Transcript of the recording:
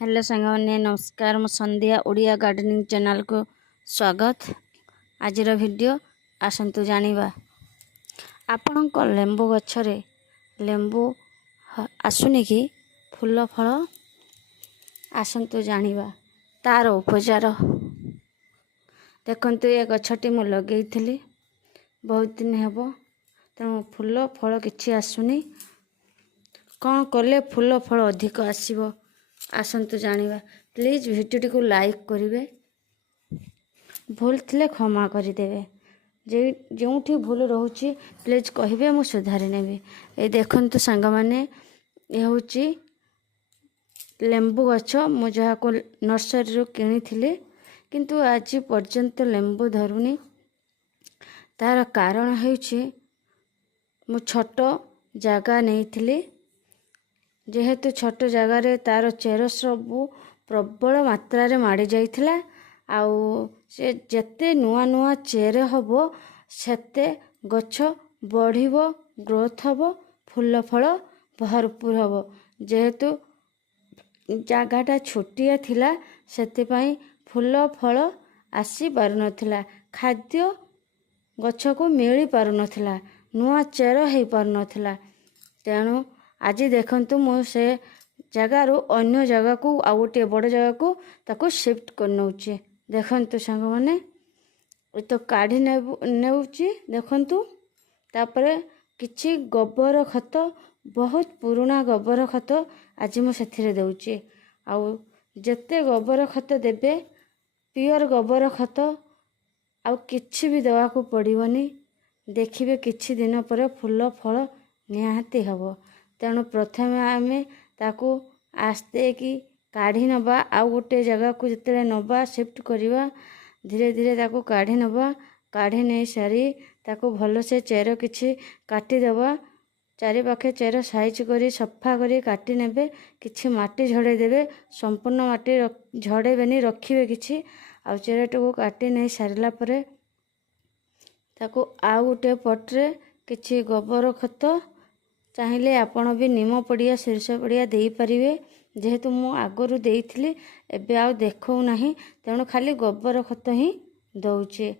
Hello सांगने नमस्कार मो संध्या Odia gardening channel को स्वागत। आज वीडियो आसतु जानिबा आपण को लेंबू गछरे लेंबू आसुनी कि फूल फल आसतु जानिबा तार उपचार। देखंतु ये गछटी मु लगेइथिली बहुत दिन हेबो तेणु फूल फल किछि आसुनी कौन कले फूल फल अधिक आसीबो आसतु जानिबा। प्लीज भिडियो को लाइक करिवे, भूल थिले क्षमा करदेवे, जो भूल रोचे प्लीज कहिबे मु सुधारी नेबी। ए देखंतु सांग माने ए होची लेंबू गछ मु जहा को नर्सरी रो किनी थिले किंतु आज पर्यंत लेंबू धरुनी। तार कारण हेउची मु छोट जागा नहीं जेहेतु छोट जगार तार चेर सबू प्रबल मात्रा रे माड़ी जाइथिला। आउ से जते नुआ नुआ चेर हबो सेते गछ बढ़िबो, ग्रोथ हबो, फूल फल भरपूर हबो। जेहेतु जगाटा छोटिया थिला सेते पई फूल फल आसी पारु नथिला, खाद्य गछ को मिली पारु नथिला, नुआ चेर हे पारु नथिला। तेणु आज देखंतु मु से जगार अन्य जगह को आ गोटे बड़ जगह को ताको शिफ्ट कर नउची। देखंतु संग माने तो काढ़ी नेउची। देखंतु तापरे किछि गोबर खत, बहुत पुराना गोबर खत आज मु सेथिरे देउची। आ जते गोबर खत देबे प्योर गोबर खत आ किछि भी देवा को पड़िबनी। देखिबे किछि दिन पर फूल फल निहाती हबो। तेणु प्रथमे आमे ताकू आस्ते कि काढ़ी नबा, आउ गोटे जगह को जिते नबा शिफ्ट करिबा, धीरे धीरे ताकू काढ़ी नबा। काढ़ी नहीं सारी ताकू भल से चेर किछि काटी देबा, चारि पाखे चेर साइज करी सफा करी काटी नेबे। किछि माटी झड़े देबे, संपूर्ण माटी झड़ेबेनी, रखिबे किछि। आ चेरटा को काटी नहीं सारला परे ताकू आउ गोटे पटरे किछि गोबर खत चाहिए आपण भी नीम पड़िया सोरिष पड़िया दे पारिबे। जेहेतु मु आगरू देइथिली एबे आउ देखौ नाही, तेणु खाली गोबर खत ही दउचे।